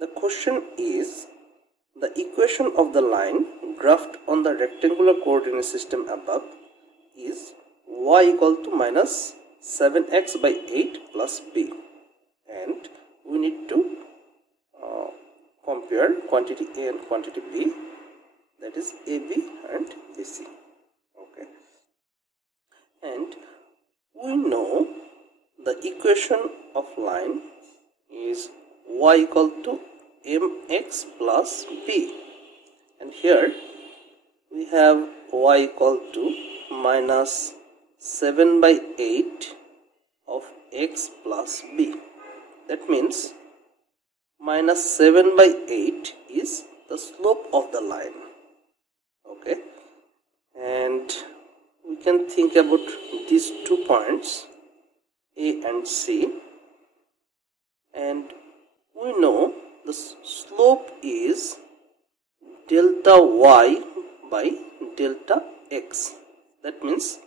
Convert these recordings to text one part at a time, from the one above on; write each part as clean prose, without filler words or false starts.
The question is, the equation of the line graphed on the rectangular coordinate system above is y equal to minus 7x by 8 plus b, and we need to compare quantity A and quantity B, that is AB and BC. Okay, and we know the equation of line is y equal to mx plus b, and here we have y equal to minus 7 by 8 of x plus b. That means minus 7 by 8 is the slope of the line. Okay, and we can think about these 2 points A and C, and we know the slope is delta y by delta x. That means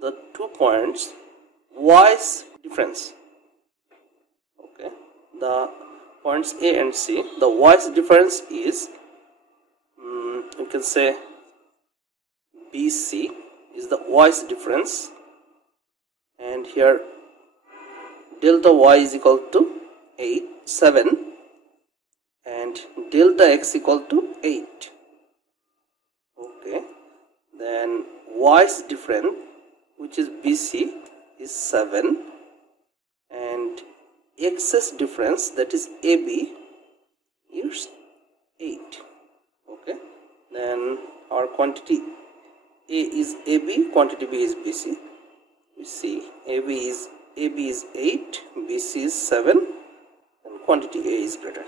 the 2 points y's difference. Okay, the points A and C, the y's difference is you can say BC is the y's difference, and here delta y is equal to 7 and delta x equal to 8. Okay, then y's difference, which is BC, is 7, and x's difference, that is AB, is 8. Okay, then our quantity A is AB, quantity B is BC. We see AB is 8, BC is 7, and quantity A is greater.